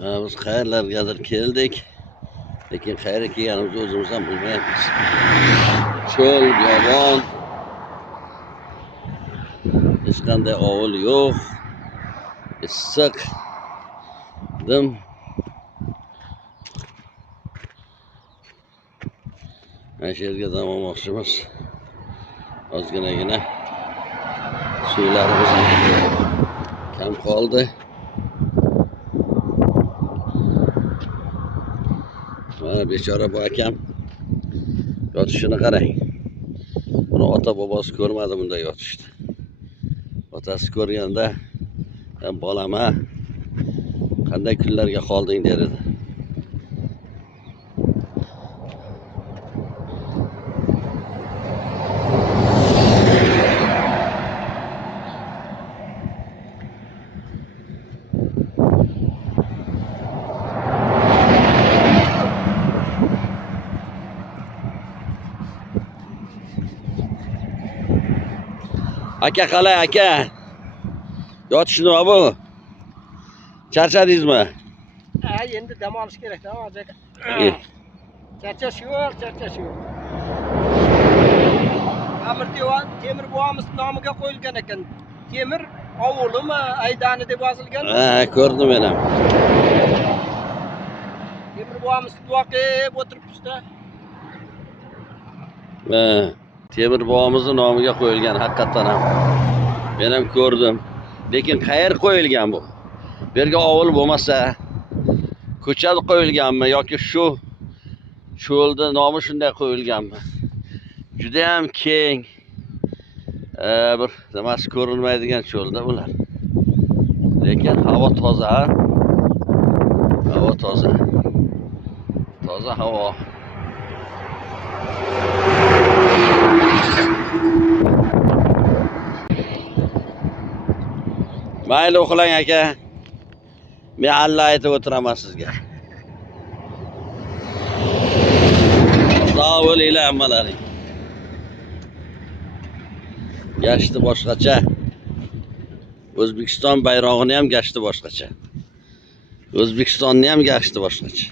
Biz qayerlargadir keldik. Lekin qayerga kelganimizni o'zimiz ham bilmayapmiz. Cho'l, biyobon, hech qanday ovul yo'q. Issiq, dim. Mana shu yerga dam olmoqchimiz. Ozginagina suvlarimiz kam qoldi. Mana bechora bu akam yotishini qarang. Buni ota bobosi ko'rmadi bunday yotishni. Otasi ko'rganda, "Bolama, qanday kunlarga qolding?" der edi. Aka qalay aka? Yotish nima bu? Charchadingizmi? Ha, endi dam olish kerak, tamam aka. Charchash yo'q, charchash yo'q. Temir bobomiz nomiga qo'yilgan ekan. Temir ovulimi, aydani deb yozilgan. Ha, ko'rdim men ham. Temir bobomiz duo qilib o'tiribdi-da. Ha, Temir bobomizni nomiga qo'yilgan haqiqatan ham. Men ham ko'rdim. Lekin qayer qo'yilgan bu? Bu yerga ovul bo'lmasa, ko'cha qo'yilganmi yoki shu cho'lda nomi shunday qo'yilganmi? Juda ham keng, bir nimasi ko'rinmaydigan cho'lda ular. Lekin havo toza. Havo toza. Toza havo. Mayli uxlang aka. Men alla aytib o'tiraman sizga. Sog' bo'linglar hammalaring. Gashti boshqacha. O'zbekiston bayrog'ini ham gashti boshqacha. O'zbekistonni ham gashti boshqacha.